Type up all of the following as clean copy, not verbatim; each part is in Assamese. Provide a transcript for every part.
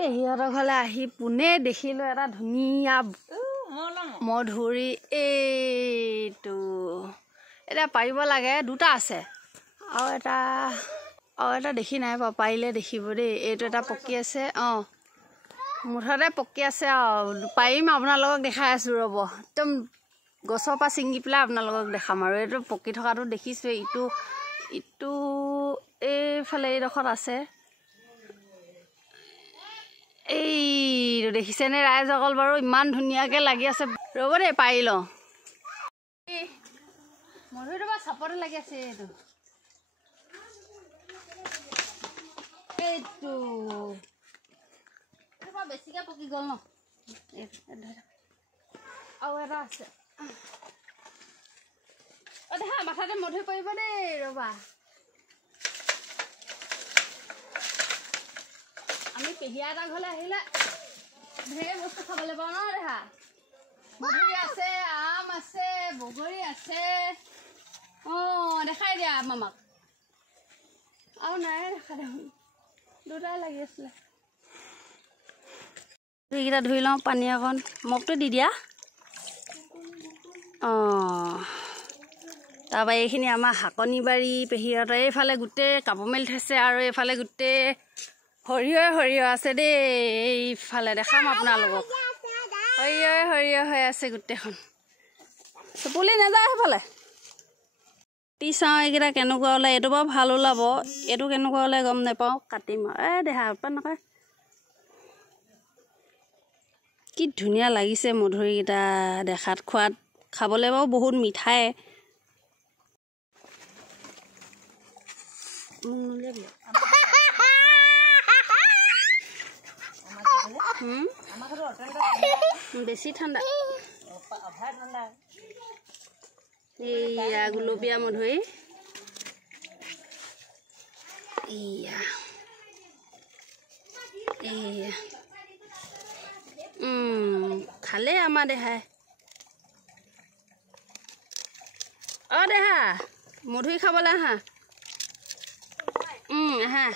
পেহীহঁতৰ ঘৰলৈ আহি পোনে দেখিলোঁ এটা ধুনীয়া মধুৰি। এইটো এতিয়া পাৰিব লাগে, দুটা আছে আৰু এটা দেখি নাই বাৰু, পাৰিলে দেখিব দেই। এইটো এটা পকি আছে, মুঠতে পকি আছে আৰু পাৰিম। আপোনালোকক দেখাই আছোঁ ৰ'ব, একদম গছৰ পৰা ছিঙি পেলাই আপোনালোকক দেখাম। আৰু এইটো পকি থকাটো দেখিছোঁ। ইটো এইফালে এইডোখৰত আছে। এইটো দেখিছেনে ৰাইজসকল? বাৰু ইমান ধুনীয়াকৈ লাগি আছে। ৰ'ব দেই পাৰি লওঁ। মধুৰিটো বাৰু চাপতে লাগি আছে। এইটো বাৰু বেছিকৈ পকি গ'ল ন। আৰু এটা আছে। দেখা মাথাতে মধুৰি পৰিব দেই। ৰ'বা, আমি পেহীয়া এটা ঘৰলৈ আহিলে ঢেৰ বস্তু খাবলৈ পাওঁ ন। দেখা মধুৰি আছে, আম আছে, বগৰী আছে। দেখাই দিয়া মামাক। আৰু নাই দেখা দেখোন, দুটাই লাগি আছিলে। এইকেইটা ধুই লওঁ, পানী অকণ মগটো দি দিয়া। তাৰপৰা এইখিনি আমাৰ শাকনি বাৰী পেহীহঁতৰ। এইফালে গোটেই কাপোৰ মেলি থৈছে আৰু এইফালে গোটেই সৰিয়হ আছে দেই। এইফালে দেখাম আপোনালোকক, সৰিয়হ হৈ আছে গোটেইখন। চুপুলি নাযায় সেইফালে। কাটি চাওঁ এইকেইটা কেনেকুৱা ওলায়। এইটো বাৰু ভাল ওলাব, এইটো কেনেকুৱা ওলায় গম নাপাওঁ। কাটিম আৰু দেহা উৎপাত নকৰে। কি ধুনীয়া লাগিছে মধুৰিকেইটা দেখাত, খোৱাত খাবলৈ বাৰু বহুত মিঠাই। বেছি ঠাণ্ডা। এইয়া গুলপীয়া মধুৰি। খালে আমাৰ দেহাই। দেহা মধুৰি খাবলৈ আহা। আহা।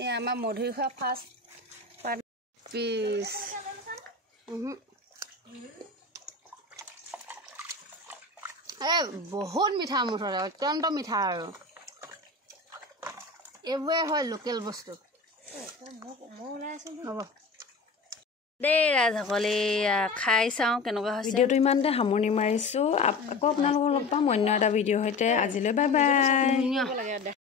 এই আমাৰ মধুৰি খোৱা ফাৰ্ষ্ট পিচ। বহুত মিঠা, মুঠতে অত্যন্ত মিঠা। আৰু এইবোৰে হয় লোকেল বস্তু। হ'ব দেই ৰাইজসকল, এয়া খাই চাওঁ কেনেকুৱা হৈছে। ভিডিঅ'টো ইমানতে সামৰণি মাৰিছোঁ। আকৌ আপোনালোকক লগ পাম অন্য এটা ভিডিঅ'ৰ সৈতে। আজিলৈ বাই বাই।